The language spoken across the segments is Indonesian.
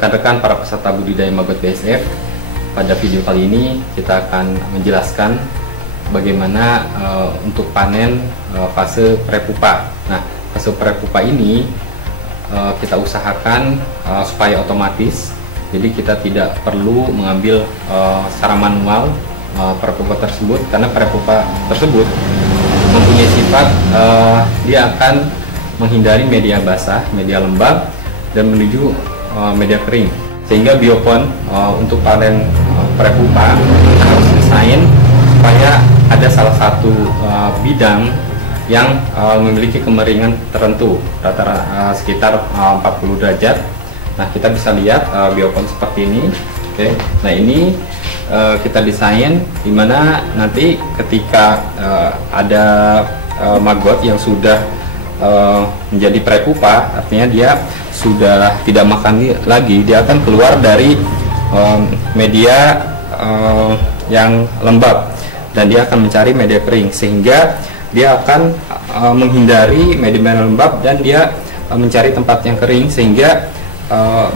rekan-rekan para peserta budidaya maggot BSF, pada video kali ini kita akan menjelaskan bagaimana untuk panen fase prepupa. Nah, fase prepupa ini kita usahakan supaya otomatis, jadi kita tidak perlu mengambil secara manual prepupa tersebut, karena prepupa tersebut mempunyai sifat dia akan menghindari media basah, media lembab, dan menuju media kering, sehingga biopon untuk panen prepupa harus desain supaya ada salah satu bidang yang memiliki kemiringan tertentu, rata-rata sekitar 40 derajat. Nah, kita bisa lihat biopon seperti ini. Oke, nah ini kita desain dimana nanti ketika ada maggot yang sudah menjadi prepupa, artinya dia sudah tidak makan lagi, dia akan keluar dari media yang lembab dan dia akan mencari media kering, sehingga dia akan menghindari media lembab dan dia mencari tempat yang kering, sehingga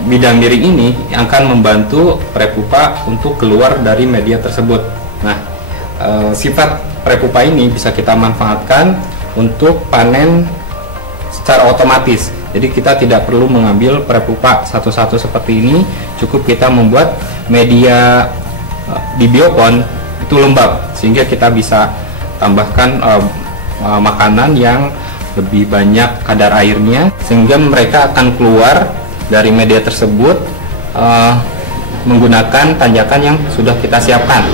bidang miring ini akan membantu prepupa untuk keluar dari media tersebut. Nah, sifat prepupa ini bisa kita manfaatkan untuk panen secara otomatis. Jadi kita tidak perlu mengambil prepupa satu-satu seperti ini, cukup kita membuat media di biopon itu lembab, sehingga kita bisa tambahkan makanan yang lebih banyak kadar airnya, sehingga mereka akan keluar dari media tersebut menggunakan tanjakan yang sudah kita siapkan.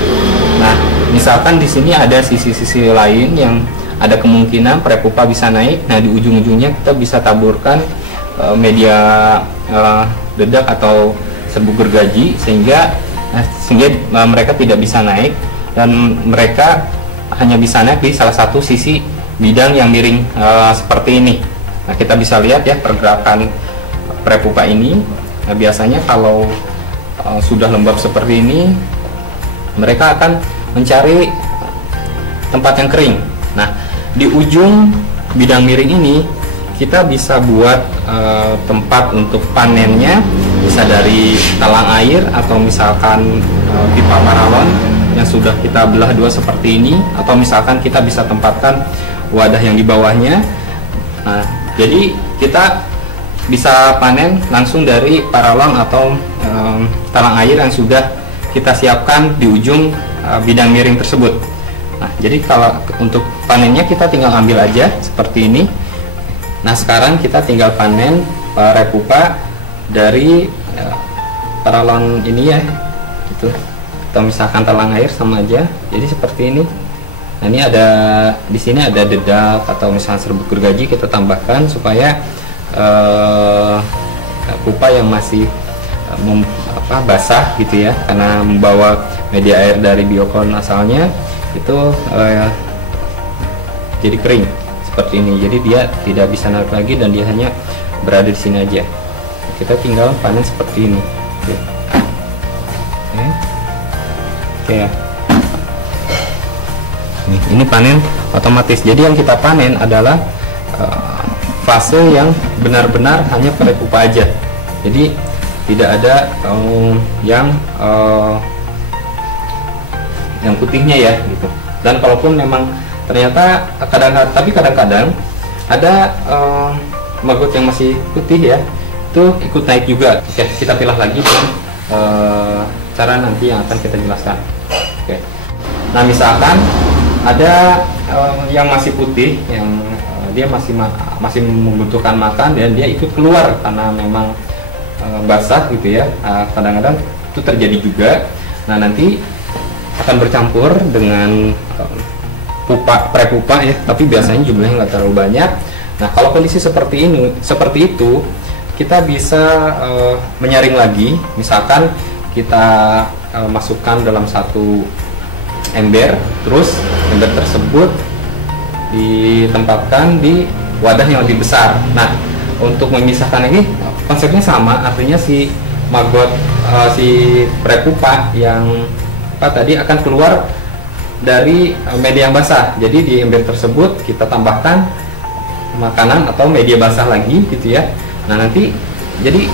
Nah, misalkan di sini ada sisi-sisi lain yang ada kemungkinan prepupa bisa naik. Nah, di ujung-ujungnya kita bisa taburkan media dedak atau serbuk gergaji, sehingga mereka tidak bisa naik dan mereka hanya bisa naik di salah satu sisi bidang yang miring seperti ini. Nah, kita bisa lihat ya pergerakan prepupa ini. Nah, biasanya kalau sudah lembab seperti ini, mereka akan mencari tempat yang kering. Nah, di ujung bidang miring ini kita bisa buat tempat untuk panennya, bisa dari talang air atau misalkan pipa paralon yang sudah kita belah dua seperti ini, atau misalkan kita bisa tempatkan wadah yang di bawahnya. Nah, jadi kita bisa panen langsung dari paralon atau talang air yang sudah kita siapkan di ujung bidang miring tersebut. Nah, jadi kalau untuk panennya kita tinggal ambil aja seperti ini. Nah, sekarang kita tinggal panen prepupa dari paralon ini ya, gitu. Atau misalkan talang air sama aja. Jadi seperti ini. Nah, ini ada di sini ada dedak atau misalnya serbuk gergaji kita tambahkan supaya pupa yang masih basah gitu ya, karena membawa media air dari biopon asalnya itu jadi kering seperti ini. Jadi dia tidak bisa naik lagi dan dia hanya berada di sini aja. Kita tinggal panen seperti ini. Oke ya. Ini panen otomatis. Jadi yang kita panen adalah fase yang benar-benar hanya prepupa aja. Jadi tidak ada yang putihnya ya gitu. Dan kalaupun memang ternyata kadang-kadang ada maggot yang masih putih ya, itu ikut naik juga. Oke, kita pilah lagi dengan cara nanti yang akan kita jelaskan. Oke. Nah, misalkan ada yang masih putih, yang dia masih membutuhkan makan dan dia ikut keluar karena memang basah gitu ya. Kadang-kadang itu terjadi juga. Nah, nanti akan bercampur dengan prepupa ya, tapi biasanya jumlahnya nggak terlalu banyak. Nah, kalau kondisi seperti itu kita bisa menyaring lagi. Misalkan kita masukkan dalam satu ember, terus ember tersebut ditempatkan di wadah yang lebih besar. Nah, untuk memisahkan ini konsepnya sama, artinya si maggot si prepupa yang tadi akan keluar dari media yang basah. Jadi di ember tersebut kita tambahkan makanan atau media basah lagi gitu ya. Nah, nanti jadi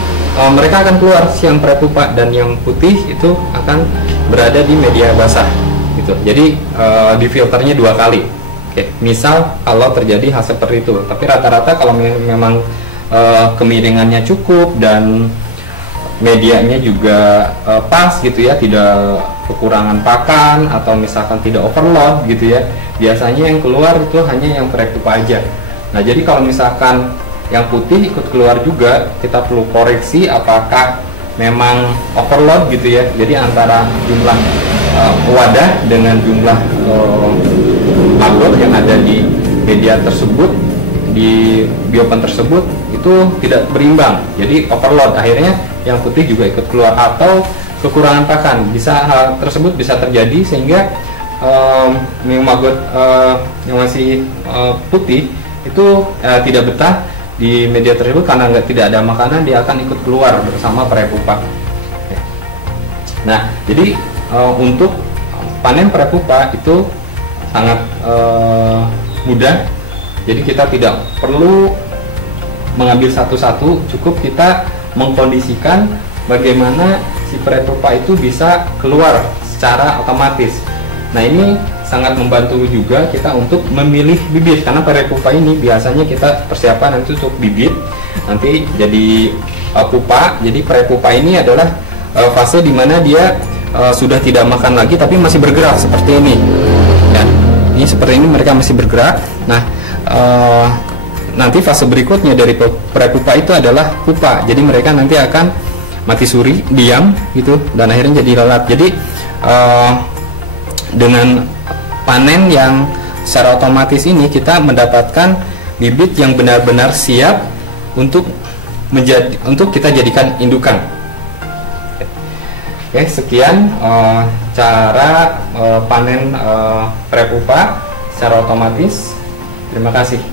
mereka akan keluar, yang prepupa dan yang putih itu akan berada di media basah gitu. Jadi di filternya 2 kali. Oke, misal kalau terjadi hal seperti itu, tapi rata-rata kalau memang kemiringannya cukup dan medianya juga pas gitu ya, tidak kekurangan pakan atau misalkan tidak overload gitu ya, biasanya yang keluar itu hanya yang prepupa aja. Nah, jadi kalau misalkan yang putih ikut keluar juga, kita perlu koreksi apakah memang overload gitu ya. Jadi antara jumlah wadah dengan jumlah maggot yang ada di media tersebut, di biopen tersebut itu tidak berimbang, jadi overload, akhirnya yang putih juga ikut keluar, atau kekurangan pakan. Hal tersebut bisa terjadi sehingga maggot yang masih putih itu tidak betah di media tersebut karena tidak ada makanan, dia akan ikut keluar bersama prepupa. Nah, jadi untuk panen prepupa itu sangat mudah. Jadi kita tidak perlu mengambil satu-satu, cukup kita mengkondisikan bagaimana si prepupa itu bisa keluar secara otomatis. Nah, ini sangat membantu juga kita untuk memilih bibit, karena prepupa ini biasanya kita persiapan nanti untuk bibit, nanti jadi pupa. Jadi prepupa ini adalah fase dimana dia sudah tidak makan lagi tapi masih bergerak seperti ini ya. Ini seperti ini, mereka masih bergerak. Nah, nanti fase berikutnya dari prepupa itu adalah pupa. Jadi mereka nanti akan mati suri, diam gitu, dan akhirnya jadi lalat. Jadi dengan panen yang secara otomatis ini kita mendapatkan bibit yang benar-benar siap untuk kita jadikan indukan. Oke, sekian cara panen prepupa secara otomatis. Terima kasih.